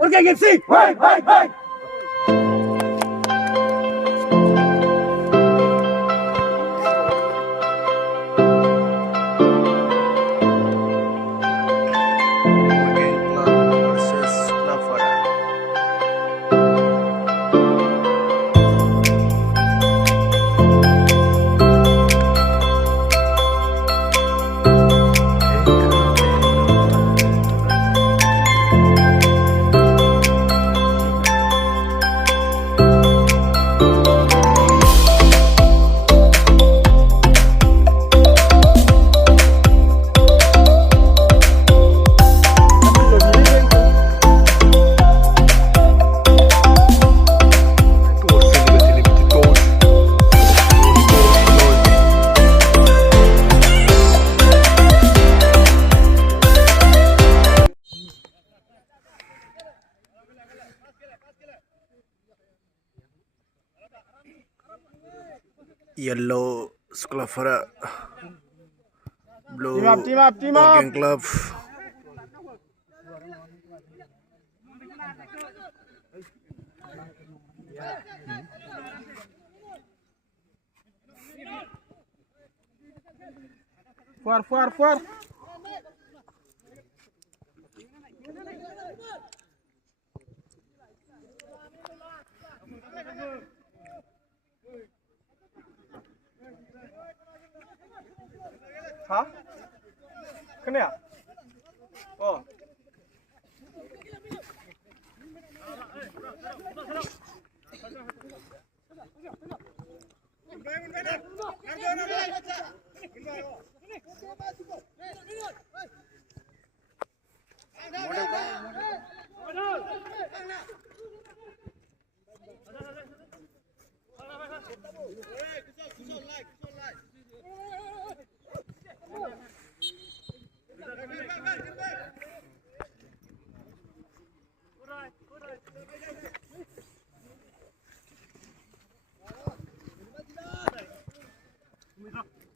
Urgency! Hey! Yellow Sclafora, Blue Team up! Working Club. Fuar! Hah? Kena ya? Oh.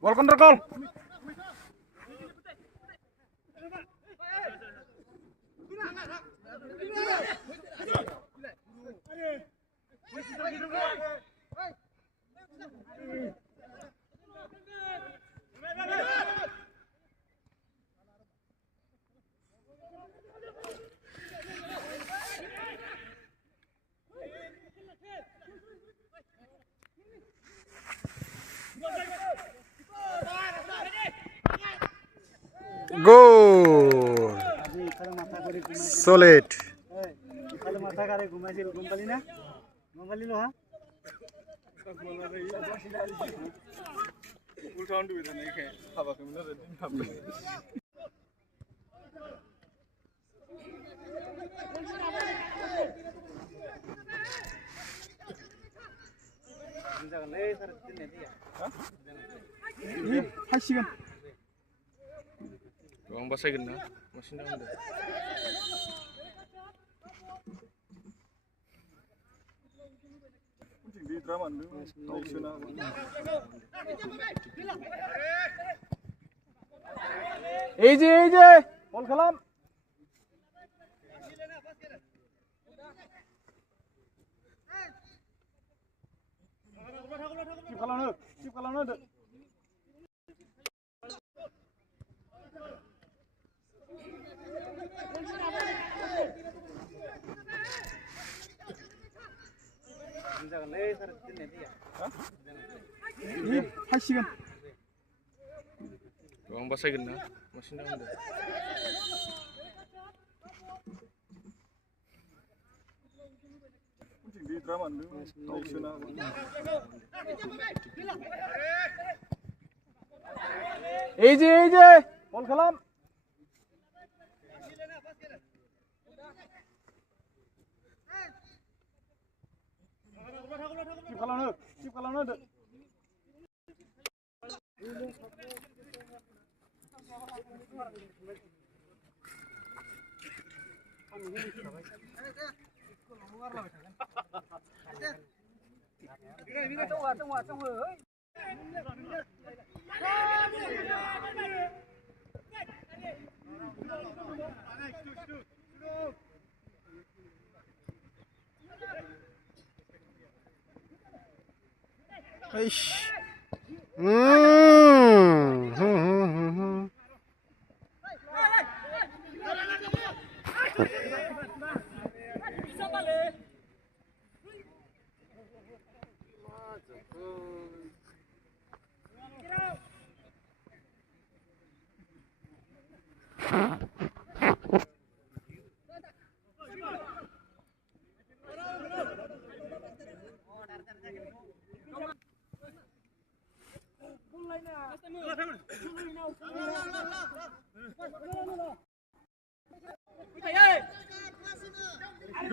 Ball control call. Goal! Solid. 하시간. Bang basahin na. Masih na udah. Di drama anu. Eje. Ball খেলাম। Chip খেলানো। 하시간. Bang basahin na. Masih na udah. Di drama anu. Eje. Ball খেলাম। Chip খেলানো। Tunggu. 아이씨.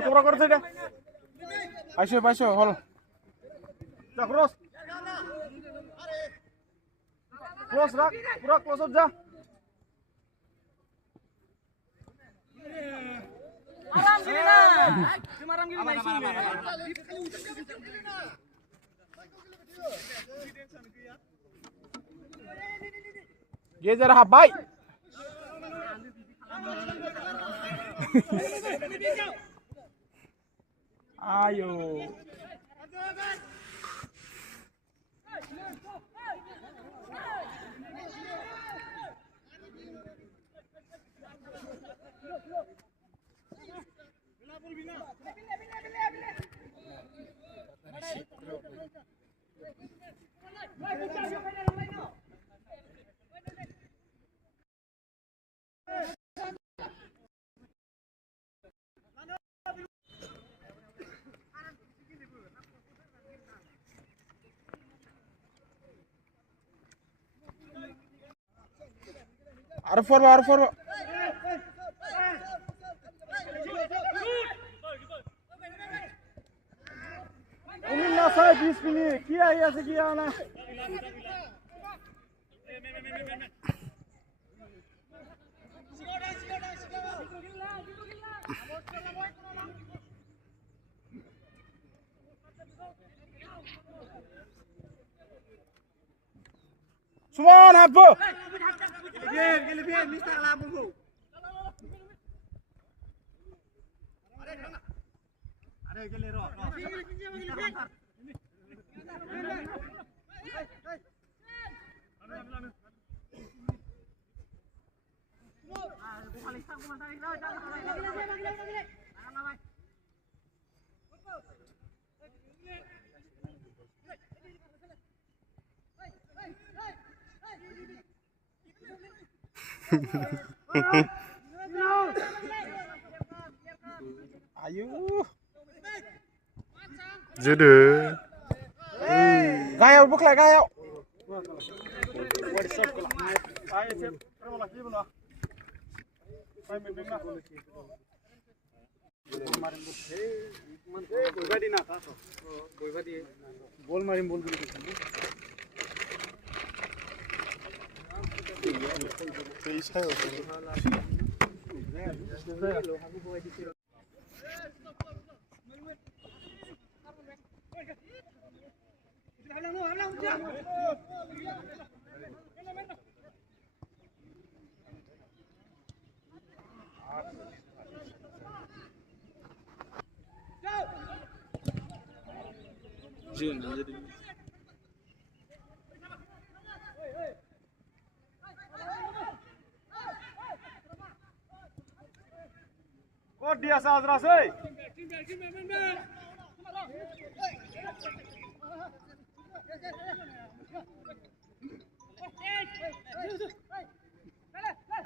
কোরা করতে এটা আইসো বাইসো হল যা ক্রস ক্রস রাখ পুরা ক্রস যা Aram gini na. Cuma aram gini na sini. Gezer ha bay. Ayo. Arif forma, Arif forma. Umin nasıl 20 bini? Kia ya sekian ana. Suman apa? Gel, Mister Labubu. Ada gele ro. Ayo. Jude. Gaya buk lah gaya. What shot ko. Ay se pero la kibo na. Ay me bingna. Marin bul. Boybadi na ta. Boybadi. Bol marin bol bul. Kod dia Azra sei.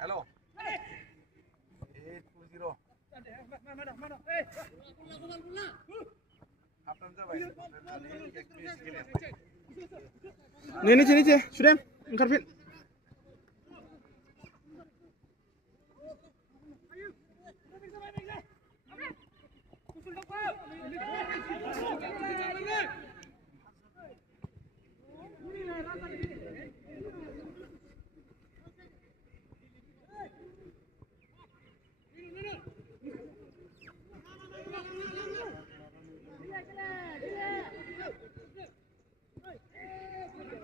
Hello. 820.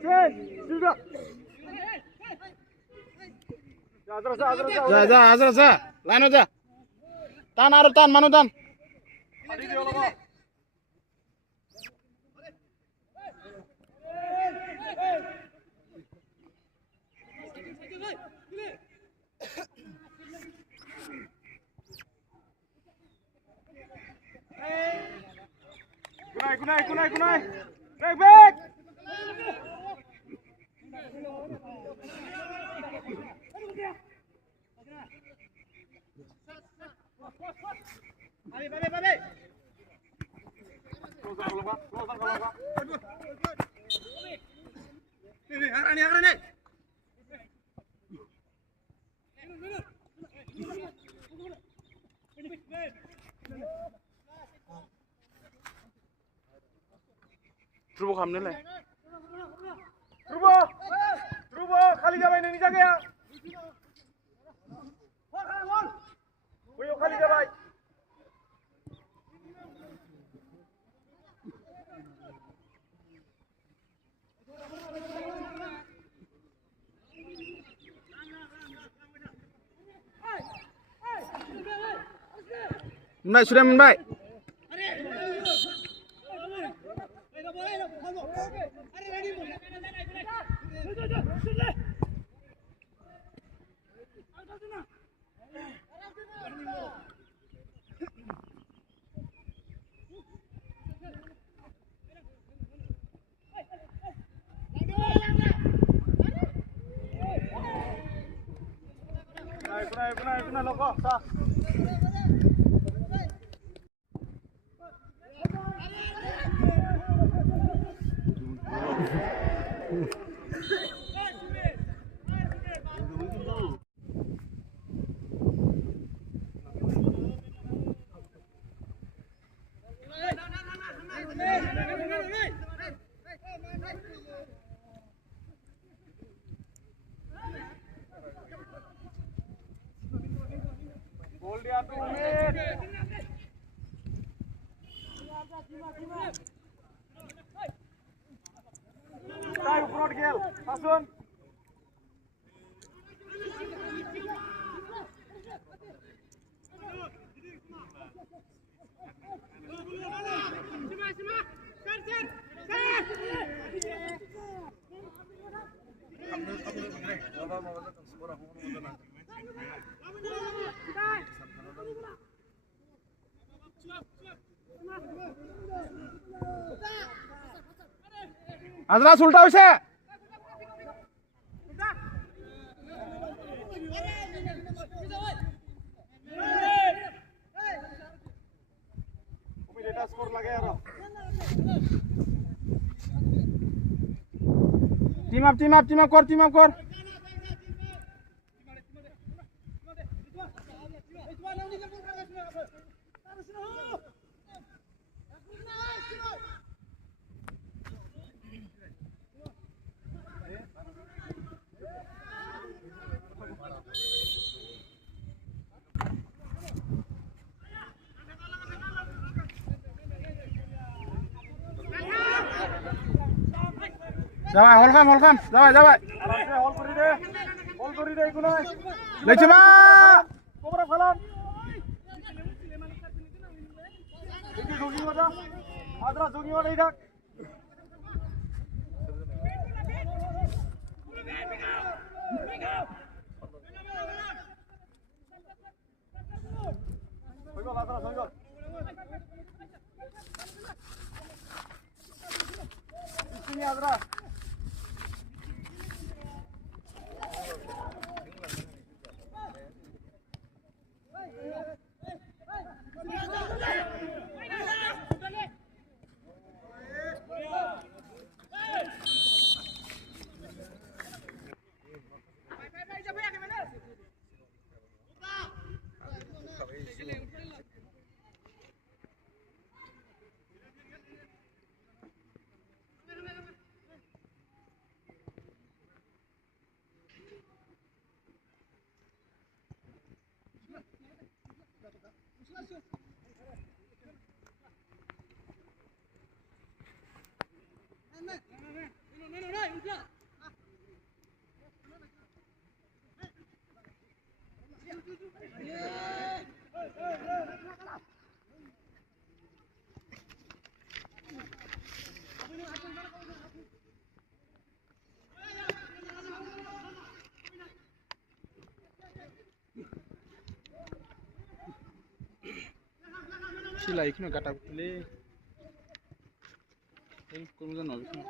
Nih, sudah, angkat Azra, lain aja. Tan Arif tan, manu tan. kunai. Back. Balik. Close kalau Pak. Nih, arah nih. ध्रुव खालामनोलाय ध्रुव खालि जाबाय नोंनि जायगाया बैयाव खालि जाबाय मोनबाय सुराय मोनबाय Kunai loko sah Gol dia tuh Umit. Tayo front gel. Pasun. Azra উল্টা হইছে Umit eta skor lagi aro. Team up কর যাবাই হল খাম যাবাই Hol kori deh kunai. লেখছে বা Kobra falan. Ini jogging aja. Adra jogging aja idak. Soygol Adra soygol. Sini Adra. sila ikhno kata kutile কোনো জানো বিষ্ণু